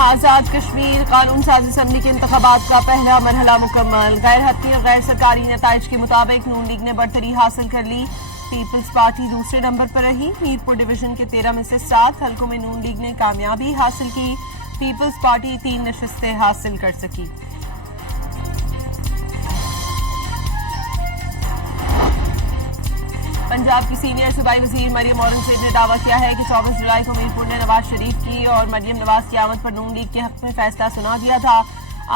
آزاد کشمیر قانون ساز اسمبلی کے انتخابات کا پہلا مرحلہ مکمل، غیر حتمی اور غیر سرکاری نتائج کے مطابق نون لیگ نے برتری حاصل کر لی، پیپلز پارٹی دوسرے نمبر پر رہی، میرپور ڈویژن کے 13 میں سے 7 حلقوں میں نون لیگ نے کامیابی حاصل کی، پیپلز پارٹی 3 نشستیں حاصل کر سکی۔ پنجاب کی سینئر صوبائی وزیر مریم اورنگزیب نے دعویٰ کیا ہے کہ 24 جولائی کو میرپور نے نواز شریف کی اور مریم نواز کی آمد پر نون لیگ کے حق میں فیصلہ سنا دیا تھا،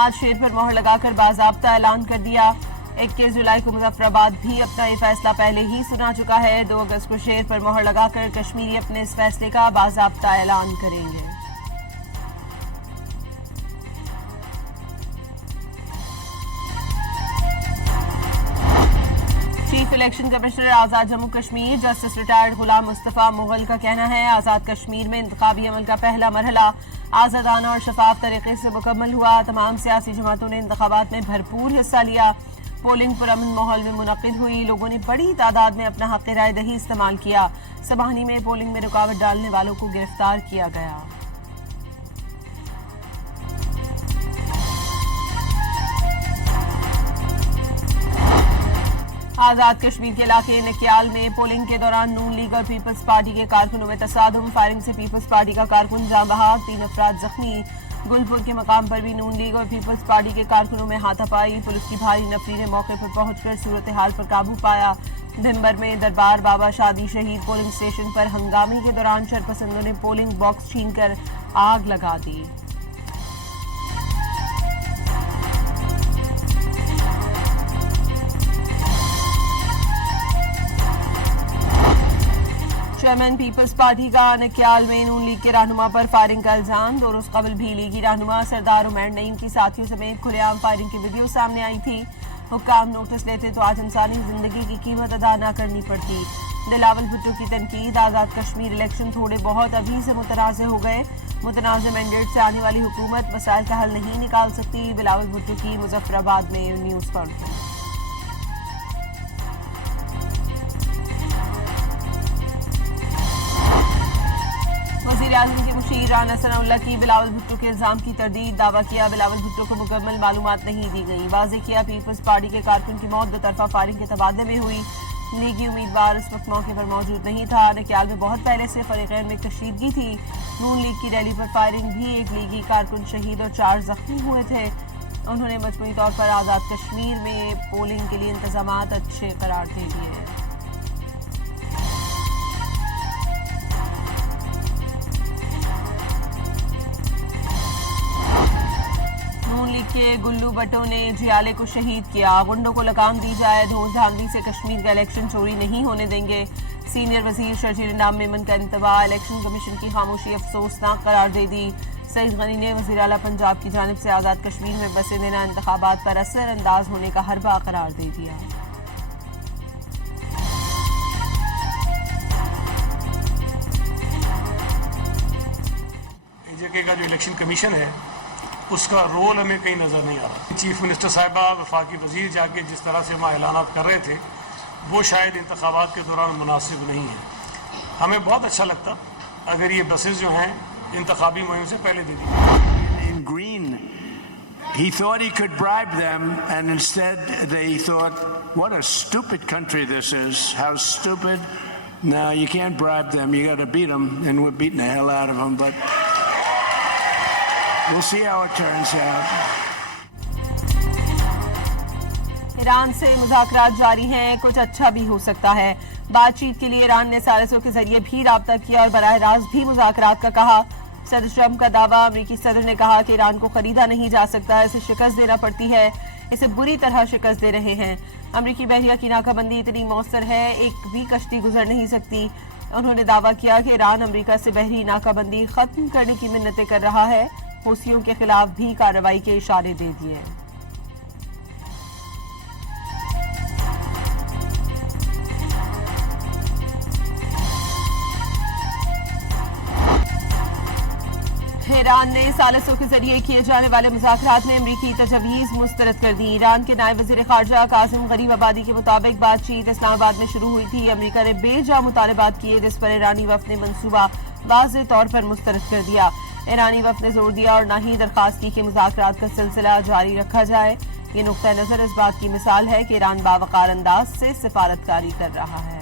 آج شیر پر مہر لگا کر باضابطہ اعلان کر دیا۔ 21 جولائی کو مظفر آباد بھی اپنا یہ فیصلہ پہلے ہی سنا چکا ہے، 2 اگست کو شیر پر مہر لگا کر کشمیری اپنے اس فیصلے کا باضابطہ اعلان کریں گے۔ چیف الیکشن کمشنر آزاد جموں کشمیر جسٹس ریٹائرڈ غلام مصطفیٰ مغل کا کہنا ہے آزاد کشمیر میں انتخابی عمل کا پہلا مرحلہ آزادانہ اور شفاف طریقے سے مکمل ہوا، تمام سیاسی جماعتوں نے انتخابات میں بھرپور حصہ لیا، پولنگ پرامن ماحول میں منعقد ہوئی، لوگوں نے بڑی تعداد میں اپنا حق رائے دہی استعمال کیا، سبانہ میں پولنگ میں رکاوٹ ڈالنے والوں کو گرفتار کیا گیا۔ آزاد کشمیر کے علاقے نکیال میں پولنگ کے دوران نون لیگ اور پیپلز پارٹی کے کارکنوں میں تصادم، فائرنگ سے پیپلز پارٹی کا کارکن جاں بحق، 3 افراد زخمی، گلپور کے مقام پر بھی نون لیگ اور پیپلز پارٹی کے کارکنوں میں ہاتھا پائی، پولیس کی بھاری نفری نے موقع پر پہنچ کر صورتحال پر قابو پایا۔ بھمبر میں دربار بابا شادی شہید پولنگ اسٹیشن پر ہنگامے کے دوران شرپسندوں نے پولنگ باکس چھین کر آگ لگا دی۔ چیئرمین پیپلز پارٹی کا نکیال میں نون لیگ کے رہنما پر فائرنگ کا الزام، 2 روز قبل بھی لیگی رہنما سردار عمیر نعیم کی ساتھیوں سمیت کھلے عام فائرنگ کی ویڈیو سامنے آئی تھی، حکام نوٹس لیتے تو آج انسانی زندگی کی قیمت ادا نہ کرنی پڑتی۔ بلاول بھٹو کی تنقید، آزاد کشمیر الیکشن تھوڑے بہت ابھی سے متنازع ہو گئے، متنازع مینڈیٹ سے آنے والی حکومت مسائل کا حل نہیں نکال سکتی، بلاول بھٹو کی مظفر آباد میں نیوز کانفرنس۔ وزیراعظم کے مشیر رانا ثناء اللہ کی بلاول بھٹو کے الزام کی تردید، دعویٰ کیا بلاول بھٹو کو مکمل معلومات نہیں دی گئی، واضح کیا پیپلز پارٹی کے کارکن کی موت 2 طرفہ فائرنگ کے تبادلے میں ہوئی، لیگی امیدوار اس وقت موقع پر موجود نہیں تھا، نکیال میں بہت پہلے سے فریقین میں کشیدگی تھی، نون لیگ کی ریلی پر فائرنگ بھی، 1 لیگی کارکن شہید اور 4 زخمی ہوئے تھے، انہوں نے مجموعی طور پر آزاد کشمیر میں پولنگ کے لیے انتظامات اچھے قرار دے دیے۔ گلو بٹوں نے جیالے کو شہید کیا، غنڈوں کو لگام دی جائے، دھوم دھاندلی سے کشمیر کا الیکشن چوری نہیں ہونے دیں گے، سینئر وزیر شرجیل نام میمن کا انتباہ، الیکشن کمیشن کی خاموشی افسوسناک قرار دے دی، سعید غنی نے وزیر اعلیٰ پنجاب کی جانب سے آزاد کشمیر میں بسے دینا انتخابات پر اثر انداز ہونے کا حربہ قرار دے دیا۔ جگہ کا جو الیکشن کمیشن ہے اس کا رول ہمیں کہیں نظر نہیں آ رہا۔ چیف منسٹر صاحبہ، وفاقی وزیر جا کے جس طرح سے وہاں اعلانات کر رہے تھے وہ شاید انتخابات کے دوران مناسب نہیں ہے، ہمیں بہت اچھا لگتا اگر یہ بسز جو ہیں انتخابی مہم سے پہلے دے دی۔ In green, he thought he could bribe them and instead they thought, what a stupid country this is, how stupid. No, you can't bribe them, you got to beat them, and we're beating the hell out of them, but we'll see how it turns out. Iran سے مذاکرات جاری ہیں، کچھ اچھا بھی ہو سکتا ہے، بات چیت کے لیے ایران نے ثالثوں کے ذریعے بھی رابطہ کیا اور براہ راست بھی مذاکرات کا کہا، صدر ٹرمپ کا دعویٰ، امریکی صدر نے کہا کہ ایران کو خریدا نہیں جا سکتا، اسے شکست دینا پڑتی ہے، اسے بری طرح شکست دے رہے ہیں، امریکی بحریہ کی ناکہ بندی اتنی مؤثر ہے ایک بھی کشتی گزر نہیں سکتی، انہوں نے دعویٰ کیا کہ ایران امریکہ سے بحری ناکہ بندی ختم کرنے کی منتیں کر رہا ہے، حوثیوں کے خلاف بھی کارروائی کے اشارے دے دیے۔ ایران نے ثالثوں کے ذریعے کیے جانے والے مذاکرات میں امریکی تجاویز مسترد کر دی، ایران کے نائب وزیر خارجہ قاسم غریب آبادی کے مطابق بات چیت اسلام آباد میں شروع ہوئی تھی، امریکہ نے بے جا مطالبات کیے جس پر ایرانی وفد نے منصوبہ واضح طور پر مسترد کر دیا، ایرانی وفد نے زور دیا اور نہ ہی درخواست کی کہ مذاکرات کا سلسلہ جاری رکھا جائے. یہ نقطہ نظر اس بات کی مثال ہے کہ ایران باوقار انداز سے سفارتکاری کر رہا ہے.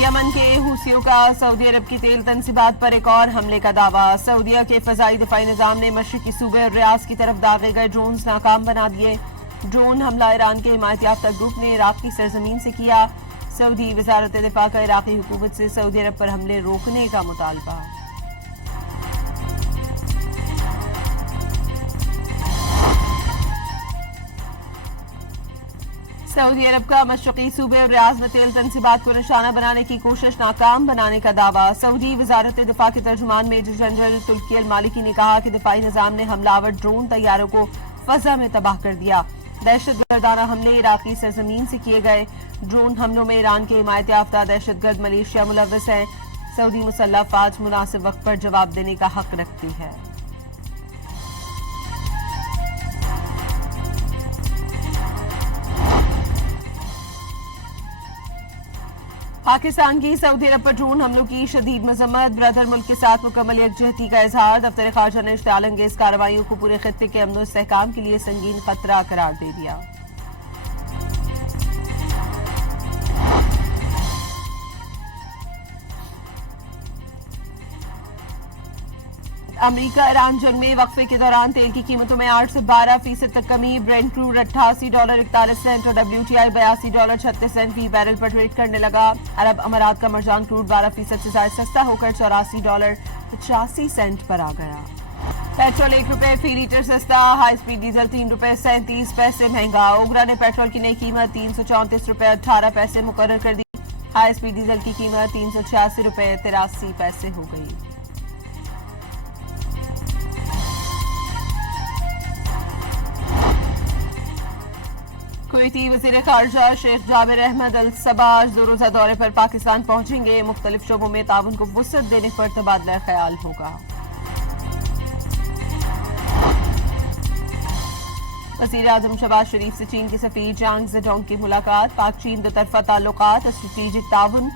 یمن کے حوثیوں کا سعودی عرب کی تیل تنصیبات پر ایک اور حملے کا دعویٰ. سعودیہ کے فضائی دفاعی نظام نے مشرقی صوبے اور ریاض کی طرف داغے گئے ڈرونز ناکام بنا دیے. ڈرون حملہ ایران کے حمایت یافتہ گروپ نے عراق کی سرزمین سے کیا. سعودی وزارت دفاع کا عراقی حکومت سے سعودی عرب پر حملے روکنے کا مطالبہ. سعودی عرب کا مشرقی صوبے اور ریاض میں تیل تنصیبات کو نشانہ بنانے کی کوشش ناکام بنانے کا دعویٰ. سعودی وزارت دفاع کے ترجمان میجر جنرل ترکی المالکی نے کہا کہ دفاعی نظام نے حملہ آور ڈرون طیاروں کو فضا میں تباہ کر دیا. دہشت گردانہ حملے عراقی سرزمین سے کیے گئے. ڈرون حملوں میں ایران کے حمایت یافتہ دہشت گرد ملیشیا ملوث ہیں. سعودی مسلح افواج مناسب وقت پر جواب دینے کا حق رکھتی ہے. پاکستان کی سعودی عرب پر ڈرون حملوں کی شدید مذمت. برادر ملک کے ساتھ مکمل یکجہتی کا اظہار. دفتر خارجہ نے اشتعال انگیز کارروائیوں کو پورے خطے کے امن و استحکام کے لیے سنگین خطرہ قرار دے دیا. امریکہ ایران جنگ میں وقفے کے دوران تیل کی قیمتوں میں 8 سے 12% تک کمی. برینٹ کروڈ $88.41 اور WTI $82.36 فی بیرل پر ٹریڈ کرنے لگا. عرب امارات کا مرجان کروڈ 12% سے زائد سستا ہو کر $84.85 پر آ گیا. پیٹرول ₹1 فی لیٹر سستا. ہائی سپیڈ ڈیزل ₹3.37 مہنگا. اوگرا نے پیٹرول کی نئی قیمت $334.18 مقرر کر دی. ہائی سپیڈ ڈیزل کی قیمت $386.83 ہو گئی. کویتی وزیر خارجہ شیخ جابر احمد الصباح دو روزہ دورے پر پاکستان پہنچیں گے. مختلف شعبوں میں تعاون کو وسعت دینے پر تبادلہ خیال ہوگا. وزیر اعظم شہباز شریف سے چین کے سفیر جانگ زیڈونگ کی ملاقات. پاک چین دو طرفہ تعلقات، اسٹریٹجک تعاون،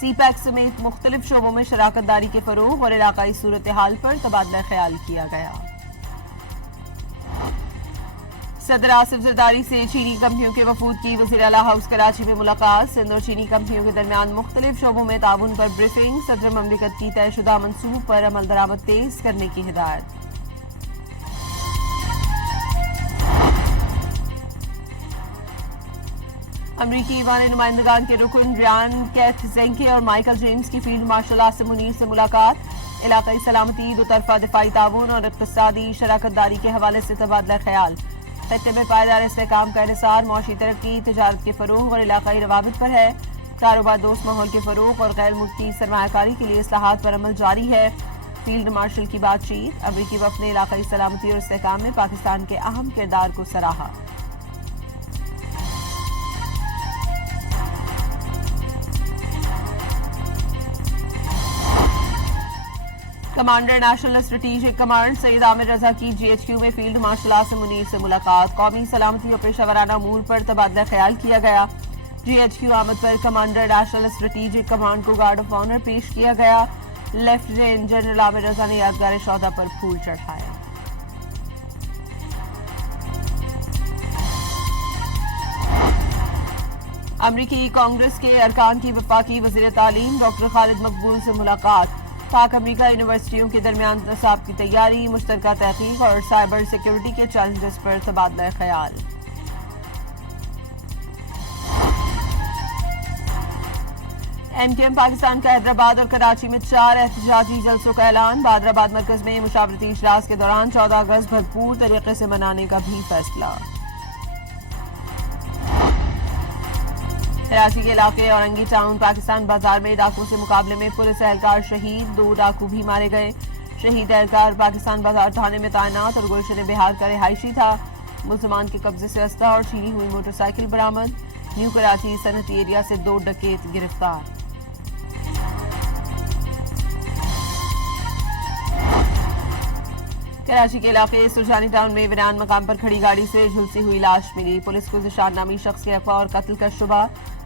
سی پیک سمیت مختلف شعبوں میں شراکت داری کے فروغ اور علاقائی صورتحال پر تبادلہ خیال کیا گیا. صدر آصف زرداری سے چینی کمپنیوں کے وفود کی وزیر اعلیٰ ہاؤس کراچی میں ملاقات. سندھ اور چینی کمپنیوں کے درمیان مختلف شعبوں میں تعاون پر بریفنگ. صدر مملکت کی طے شدہ منصوبوں پر عمل درآمد تیز کرنے کی ہدایت. امریکی ایوان نمائندگان کے رکن ریان کیتھ زینکے اور مائیکل جیمز کی فیلڈ مارشل آصم منیر سے ملاقات. علاقائی سلامتی، دو طرفہ دفاعی تعاون اور اقتصادی شراکت داری کے حوالے سے تبادلہ خیال. خطے میں پائیدار استحکام کا انحصار معاشی ترقی، تجارت کے فروغ اور علاقائی روابط پر ہے. کاروبار دوست ماحول کے فروغ اور غیر ملکی سرمایہ کاری کے لیے اصلاحات پر عمل جاری ہے. فیلڈ مارشل کی بات چیت. امریکی وفد نے علاقائی سلامتی اور استحکام میں پاکستان کے اہم کردار کو سراہا. کمانڈر نیشنل اسٹریٹجک کمانڈ سید عامر رضا کی GHQ میں فیلڈ مارشل آصم منیر سے ملاقات. قومی سلامتی اور پیشہ ورانہ امور پر تبادلہ خیال کیا گیا. GHQ آمد پر کمانڈر نیشنل اسٹریٹجک کمانڈ کو گارڈ آف آنر پیش کیا گیا. لیفٹیننٹ جنرل عامر رضا نے یادگار شہداء پر پھول چڑھائے. امریکی کانگریس کے ارکان کی وفاقی وزیر تعلیم ڈاکٹر خالد مقبول سے ملاقات. پاک امریکہ یونیورسٹیوں کے درمیان نصاب کی تیاری، مشترکہ تحقیق اور سائبر سیکیورٹی کے چیلنجز پر تبادلہ خیال. MKM پاکستان کا حیدرآباد اور کراچی میں 4 احتجاجی جلسوں کا اعلان. بہادرآباد مرکز میں مشاورتی اجلاس کے دوران 14 اگست بھرپور طریقے سے منانے کا بھی فیصلہ. کراچی کے علاقے اورنگی ٹاؤن پاکستان بازار میں ڈاکوؤں سے مقابلے میں پولیس اہلکار شہید، 2 ڈاکو بھی مارے گئے. شہید اہلکار پاکستان بازار تھانے میں تعینات اور گلشن بہار کا رہائشی تھا. ملزمان کے قبضے سے اسلحہ اور چھینی ہوئی موٹر سائیکل برآمد. نیو کراچی صنعتی ایریا سے 2 ڈکیت گرفتار. کراچی کے علاقے سرجانی ٹاؤن میں ویران مقام پر کھڑی گاڑی سے جھلسی ہوئی لاش ملی. پولیس کو ذشان نامی شخص کے اغوا اور قتل کا شبہ.